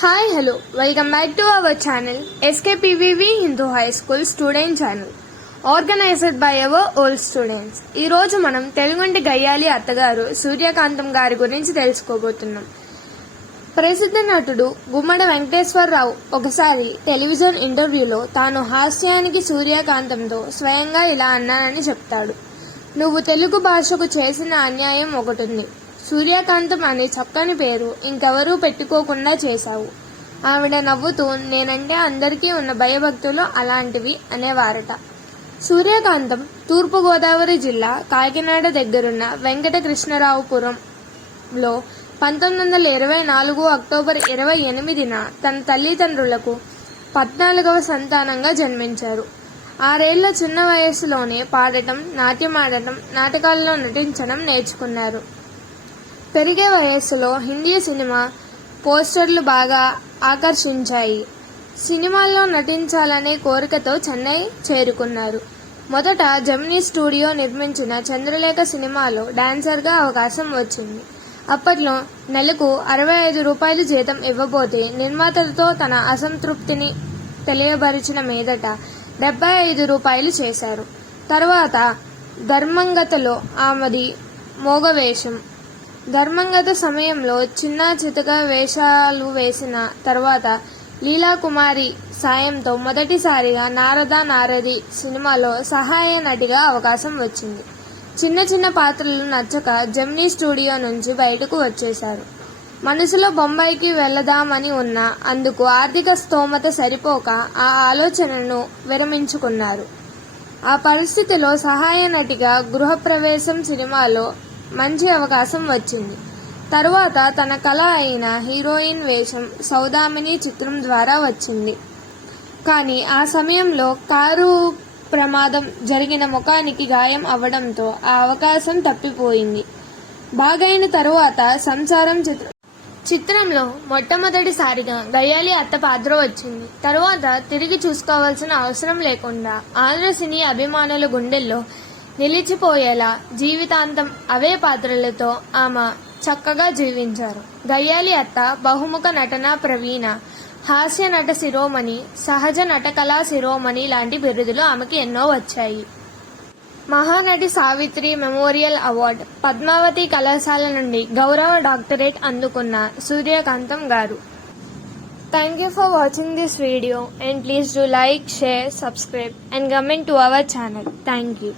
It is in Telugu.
Hi, hello. Welcome back to our channel, SKPVV Hindu High School Student Channel, organized by our old students. ఈ రోజు మనం తెలుగుంటి గయ్యాలి అత్తగారు సూర్యకాంతం గారి గురించి తెలుసుకోబోతున్నాం. ప్రసిద్ధ నటుడు గుమ్మడి వెంకటేశ్వరరావు ఒకసారి టెలివిజన్ ఇంటర్వ్యూలో తాను హాస్యానికి సూర్యకాంతంతో స్వయంగా ఇలా అన్నానని చెప్తాడు. నువ్వు తెలుగు భాషకు చేసిన అన్యాయం ఒకటుంది. సూర్యకాంతం అనే చక్కని పేరు ఇంకెవరూ పెట్టుకోకుండా చేశావు. ఆవిడ నవ్వుతూ నేనంటే అందరికీ ఉన్న భయభక్తులు అలాంటివి అనేవారట. సూర్యకాంతం తూర్పుగోదావరి జిల్లా కాకినాడ దగ్గరున్న వెంకటకృష్ణరావుపురంలో 1924 అక్టోబర్ 28న తన తల్లిదండ్రులకు 14వ సంతానంగా జన్మించారు. 6 ఏళ్ల చిన్న వయస్సులోనే పాడటం, నాట్యమాడటం, నాటకాల్లో నటించడం నేర్చుకున్నారు. పెరిగే వయస్సులో హిందీ సినిమా పోస్టర్లు బాగా ఆకర్షించాయి. సినిమాల్లో నటించాలనే కోరికతో చెన్నై చేరుకున్నారు. మొదట జెమినీ స్టూడియో నిర్మించిన చంద్రలేఖ సినిమాలో డాన్సర్గా అవకాశం వచ్చింది. అప్పట్లో నెలకు 65 రూపాయలు జీతం ఇవ్వబోతే నిర్మాతలతో తన అసంతృప్తిని తెలియబరిచిన మీదట 75 రూపాయలు చేశారు. తర్వాత ధర్మంగతలో ఆమెది మోగవేషం. ధర్మంగత సమయంలో చిన్న చితక వేషాలు వేసిన తర్వాత లీలాకుమారి సాయంతో మొదటిసారిగా నారదా నారది సినిమాలో సహాయ నటిగా అవకాశం వచ్చింది. చిన్న చిన్న పాత్రలు నచ్చక జెమినీ స్టూడియో నుంచి బయటకు వచ్చేశారు. మనసులో బొంబాయికి వెళదామని ఉన్నా అందుకు ఆర్థిక స్తోమత సరిపోక ఆ ఆలోచనను విరమించుకున్నారు. ఆ పరిస్థితిలో సహాయ నటిగా గృహప్రవేశం సినిమాలో మంచి అవకాశం వచ్చింది. తరువాత తన కళ అయిన హీరోయిన్ వేషం సౌదామిని చిత్రం ద్వారా వచ్చింది. కానీ ఆ సమయంలో కారు ప్రమాదం జరిగిన ముఖానికి గాయం అవ్వడంతో ఆ అవకాశం తప్పిపోయింది. బాగైన తరువాత సంసారం చిత్రంలో మొట్టమొదటిసారిగా గయ్యాలి అత్త పాత్ర వచ్చింది. తరువాత తిరిగి చూసుకోవాల్సిన అవసరం లేకుండా ఆంధ్ర సినీ అభిమానుల గుండెల్లో నిలిచిపోయేలా జీవితాంతం అవే పాత్రలతో ఆమె చక్కగా జీవించారు. గయ్యాలి అత్త బహుముఖ నటనా ప్రవీణ, హాస్య నట శిరోమణి, సహజ నటకళా శిరోమణి లాంటి బిరుదులు ఆమెకి ఎన్నో వచ్చాయి. మహానటి సావిత్రి మెమోరియల్ అవార్డు, పద్మావతి కళాశాల నుండి గౌరవ డాక్టరేట్ అందుకున్న సూర్యకాంతం గారు. Thank you for watching this video and please do like, share, subscribe and comment to our channel. Thank you.